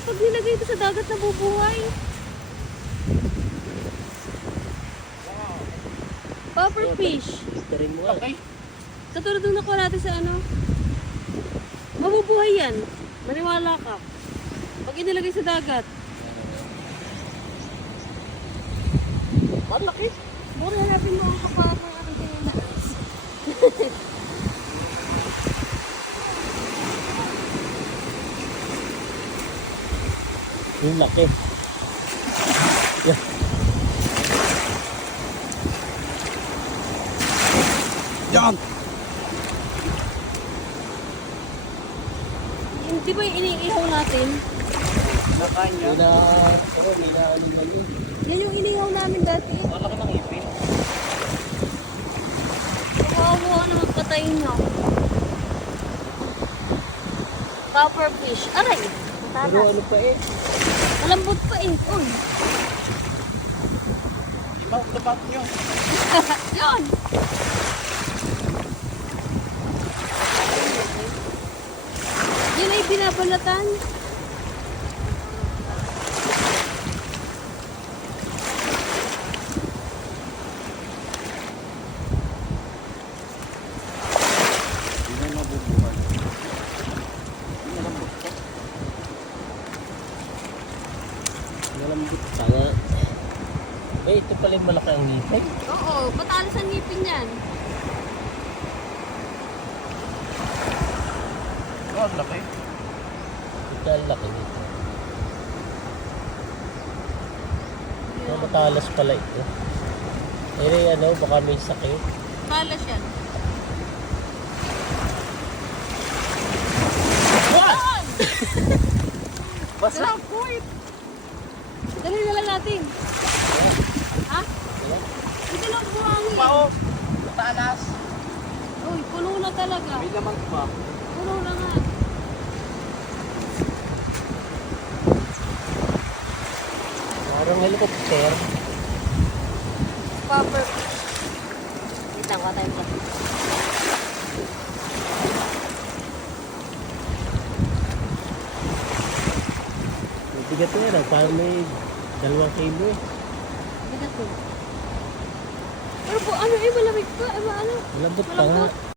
pag nilagay ito sa dagat na bubuhay. Popper fish. Tarin mo nga. Okay. Katulad nung nakuha natin sa ano. Mabubuhay yan. Maniwala ka. Pag inilagay sa dagat. Malaki. Mura hanapin mo ang kapara ng aking tinilas. Yung laki. Yeah. Yan. Hindi ba yung iniihaw natin? Nakain niya. May na ano lang yun. Yan yung inihaw namin dati. Malaki ng ipin. Kawawa naman patayin nyo. Popper fish. Aray! Pero Matalas. ano pa eh. Malambot pa eh. Uy! Mouth the back nyo. Yun! Yun ay binabalatan. Hindi na mabubuhay. Hindi na lambot ka. Malambot pa nga. Eh, ito pala yung malaki ang ngipin. Oo, patalas ang ngipin yan. Oh, ang laki. Ito ang laki nito. So, matalas pala ito. Eh, ano, baka may sakit. Talas yan. What? Basta. Kuwait! Dali na lang natin. Ha? Ito lang buhangin. Pao. Matalas. Uy, puno na talaga. May laman pa. Puno na nga. Parang helicopter. Popper fish. Wait lang, katayin ko. Mabigat na yan. Parang may 2 kilo eh. Bigat to. Pero po, ano eh, malamig pa. Ano? Malambot pa nga. Malambot.